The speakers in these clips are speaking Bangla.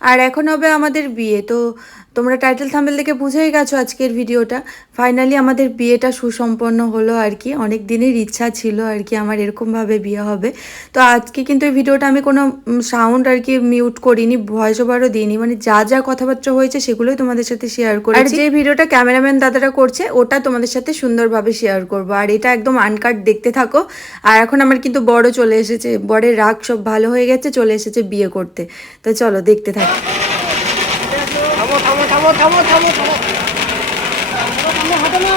আর এখন হবে আমাদের বিয়ে। তো তোমরা টাইটেল থাম্বেল দেখে বুঝেই গেছো আজকের ভিডিওটা। ফাইনালি আমাদের বিয়েটা সুসম্পন্ন হলো আর কি। অনেক দিনের ইচ্ছা ছিল আর কি আমার এরকমভাবে বিয়ে হবে। তো আজকে কিন্তু এই ভিডিওটা আমি কোনো সাউন্ড আর কি মিউট করিনি ভয়েস ওভারও দিইনি। মানে যা যা কথাবার্তা হয়েছে সেগুলোই তোমাদের সাথে শেয়ার করি আর যে ভিডিওটা ক্যামেরাম্যান দাদারা করছে ওটা তোমাদের সাথে সুন্দরভাবে শেয়ার করব। আর এটা একদম আনকাট দেখতে থাকো। আর এখন আমার কিন্তু বড় চলে এসেছে। বরের রাগ সব ভালো হয়ে গেছে চলে এসেছে বিয়ে করতে। তো চলো দেখতে থাকো। থামো থামো থামো থামো থামো থামো থামো হাতে না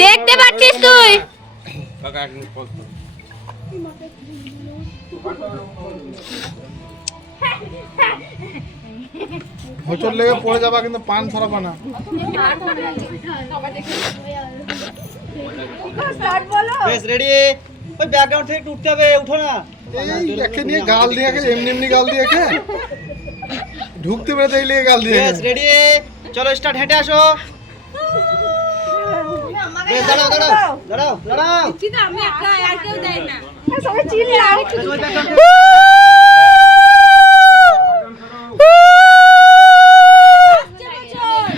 দেখতে পাচ্ছিস তুই হোঁচট লেগে পড়ে যাবা কিন্তু পান ছড়াবা না। বেশ রেডি ওই ব্যাকগ্রাউন্ড থেকে উঠতে হবে উঠো না। এই একে নিয়ে গাল দিয়ে এমনি এমনি গাল দিয়ে একে। ঢুকতে এই লেগে গাল দিয়ে বেশ রেডি চলো স্টার্ট হেঁটে আসো। থেকে-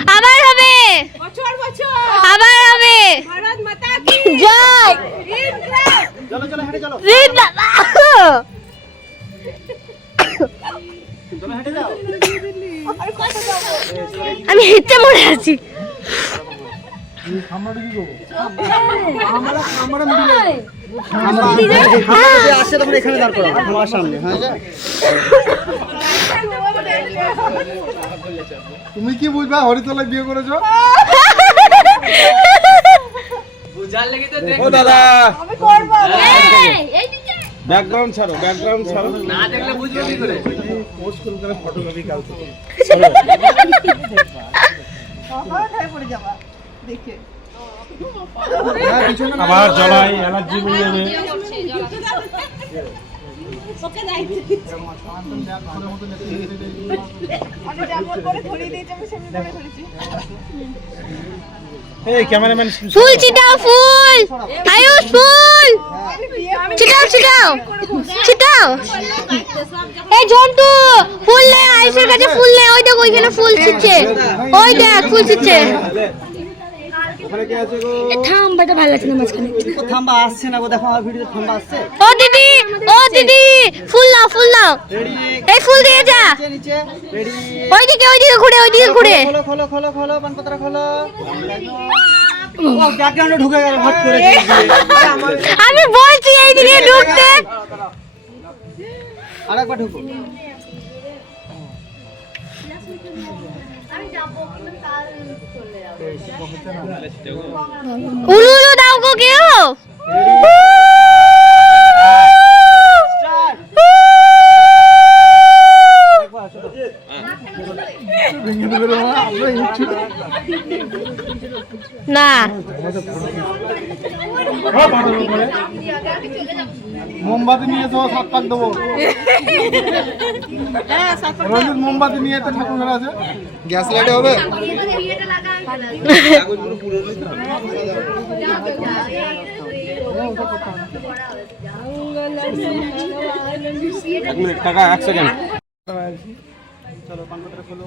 আবার হবে। আবার হবে। জয়। চলো চলো হেঁটে চলো। রিদ বাবা চলো হেঁটে যাও। আমি হেঁটে মরে আছি। আমরা কি করব? আমরা আমরা মিডিলে আমরা যদি আসে তখন এখানে দাঁড় করো তোমার সামনে হ্যাঁ যা? তুমি কি বুঝবা হরিতলায় বিয়ে করেছ ও দাদা এই, এইদিকে। আবার জলাই অ্যালার্জি হয়ে যাবে। ফুল ছিটাও ফুল! আয়ুষ ফুল! ছিটাও ছিটাও! ছিটাও! এই জন্টু ফুল নে আয়ুষের কাছে ফুল নে ওই দেখ ওইখানে ফুল ছিটছে। ওই দেখ ফুল ছিটছে। থাম বেটা ভালো লাগছে না মাঝখানে। ও থাম্বা আসছে না গো দেখো আমার ভিডিওতে থাম্বা আসছে। ও দিদি ও দিদি ফুল নাও ফুল নাও। এই ফুল দিয়ে যা। নিচে নিচে রেডি। ওইদিকে ওইদিকে ঘুরে ওইদিকে ঘুরে। খোলো খোলো খোলো খোলো পানপাত্র খোলো। ও ব্যাকগ্রাউন্ডে ঢুকে গেল ভাত করে আমি বলছি এইদিকে ঢুকতে। আরেকবার ঢুকো। উলু উলু দাও গো কেউ স্টার্ট না। মোমবাতি নিয়ে এসো সাত পাক দেবো। রঞ্জিত মোমবাতি নিয়ে এসে ঠাকুর ঘর আছে? গ্যাস লাইটে হবে? এক মিনিট টাকা এক সেকেন্ড। চলো পানপাত্র খোলো।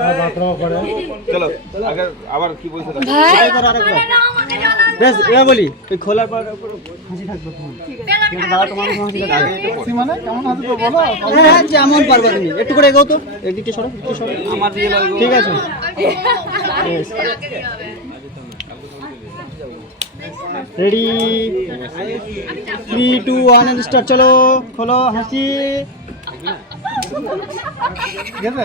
হ্যাঁ চলো আগে আবার কি বলছো বেশ এবার বলি ওই খোলার পর হাসি থাকবে ফোন দাদা তোমার হাসি থাকবে। মানে কেমন হাতে তো বলো? হ্যাঁ যেমন পারবা তুমি। একটু করে এগো তো। এদিকে সরো একটু সরো। আমার দিয়ে লাগবে ঠিক আছে। Ready three two one and start চলো খোলো হাসি। ঠিক আছে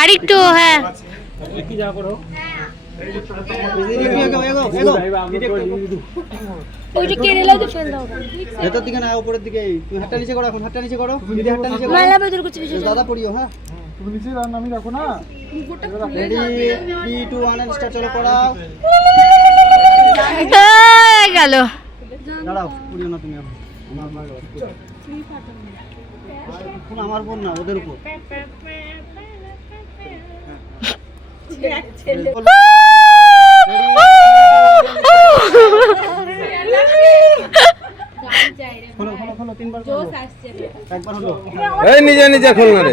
আরেকটু হ্যাঁ। এগো এগো এগো ওইটা কেরালাতে ফেল দাও ভেতর দিকে না উপরের দিকে তুমি হাতটা নিচে করো এখন হাতটা নিচে করো। দিদি হাতটা নিচে করো। মালা বেদর করছে দাদা পড়িও হ্যাঁ। তুমি নিচে রান আমি রাখো না। Ready three two one and start চলো পড়াও। গেল। দাঁড়াও পড়িও না তুমি আমার মা আমার বোন না ওদের উপর। এই নিজে নিজে খোল না রে।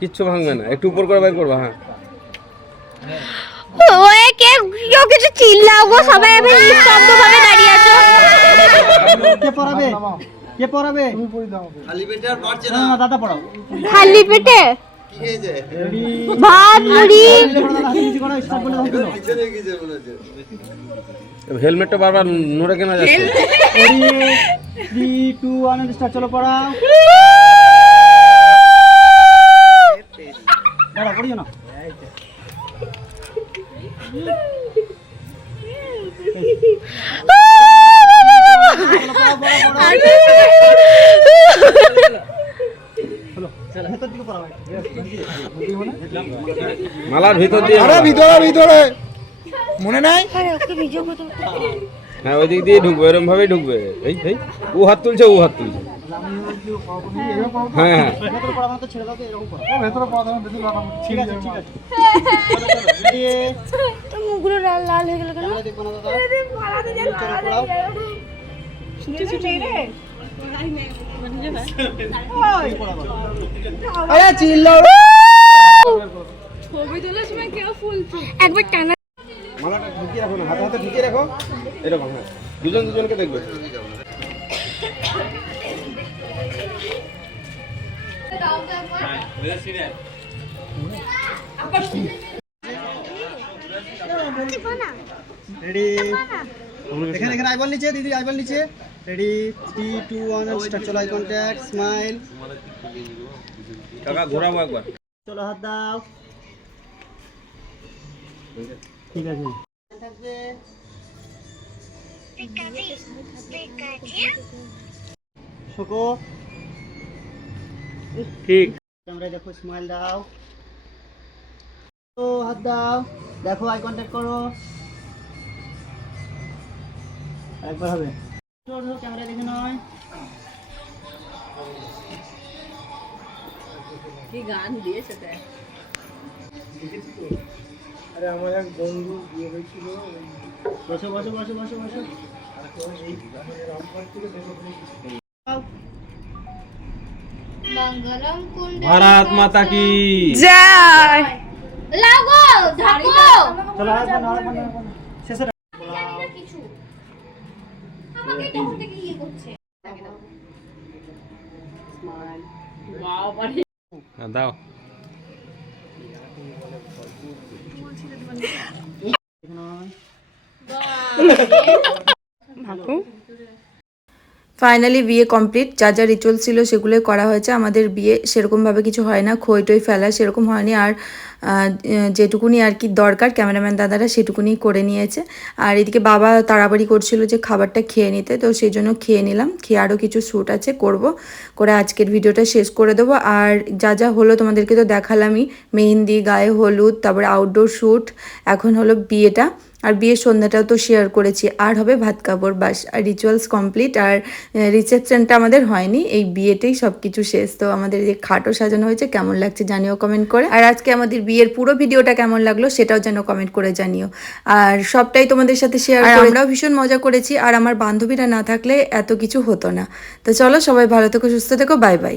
কিচ্ছু ভাঙবে না। একটু উপর করে বাইর করবা হ্যাঁ। কে কেউ কিছু চিল্লাও গো সবাই এবার নিস্তব্ধ ভাবে দাঁড়িয়ে আছো। কে পড়াবে? কে পড়াবে? তুমি পড়ি দাও আমাকে। না। না দাদা পড়াও। খালি পেটে? ভাত মুড়ি। হেলমেটটা বারবার নড়ে কেনা যাচ্ছে। Ready. Three two one and start চলো পড়াও। ভিতর দিয়ে আরে ভিতরে ভিতরে। মনে নাই? হ্যাঁ ওই দিক দিয়ে ঢুকবে এরকম ভাবেই ঢুকবে। এই এই ও হাত তুলছে ও হাত তুলছে। হ্যাঁ হ্যাঁ। ভেতরে পড়াবো ছেড়ে দাও এরকম পড়াও ভেতরে পড়া দাও বেশি লাগাম ঠিক আছে ঠিক আছে। রেডি মুখগুলো লাল লাল হয়ে গেল কেন? ক্যামেরা একবার টানা মালাটা ঢুকিয়ে রাখো না হাতে হাতে ঢুকিয়ে রাখো। এরকম হ্যাঁ। দুজন দুজনকে দেখবে। এখানে এখানে আইবল নিচে দিদি আইবল নিচে। Ready three two one start চলো আই কন্ট্যাক্ট স্মাইল কাকা ঘোরাবো একবার। চলো হাত দাও। ঠিক আছে। থাকবে শোকো। ঠিক। ক্যামেরায় দেখো স্মাইল দাও। ও হাত দাও। দেখো আই কন্ট্যাক্ট করো। একবার হবে। ক্যামেরা দেখে নয় আরে আমার এক বন্ধু বিয়ে হয়েছিল বসো বসো বসো বসো বসো। ভারত মাতা কি? যায় লাগো ঢাকো। চলো আরেকবার না, আরেকবার না, শেষে রাখো। জানি না কিছু। আমাকে এটা থেকে ইয়ে করছে। দাও। নয়। ফাইনালি বিয়ে কমপ্লিট যা যা রিচুয়াল ছিল সেগুলোই করা হয়েছে। আমাদের বিয়ে সেরকমভাবে কিছু হয় না। খই টই ফেলা সেরকম হয়নি। আর যেটুকুনি আর কি দরকার ক্যামেরাম্যান দাদারা সেটুকুনি করে নিয়েছে। আর এদিকে বাবা তাড়াতাড়ি করছিল যে খাবারটা খেয়ে নিতে, তো সেই জন্য খেয়ে নিলাম। খেয়ে আরও কিছু শ্যুট আছে করব। করে আজকের ভিডিওটা শেষ করে দেবো। আর যা যা হলো তোমাদেরকে তো দেখালামই। মেহেন্দি, গায়ে হলুদ, তারপরে আউটডোর শ্যুট। এখন হলো বিয়েটা আর বিয়ের সন্ধ্যাটাও তো শেয়ার করেছি। আর হবে ভাত কাপড় বাস। আর রিচুয়ালস কমপ্লিট আর রিসেপশনটা আমাদের হয়নি। এই বিয়েতেই সব কিছু শেষ। তো আমাদের যে খাটও সাজানো হয়েছে কেমন লাগছে জানিও কমেন্ট করে। আর আজকে আমাদের বিয়ের পুরো ভিডিওটা কেমন লাগল সেটাও যেন কমেন্ট করে জানিও। আর সবটাই তোমাদের সাথে শেয়ার করে আমরাও ভীষণ মজা করেছি। আর আমার বান্ধবীরা না থাকলে এত কিছু হতো না। তো চলো সবাই ভালো থেকো সুস্থ থেকো। Bye bye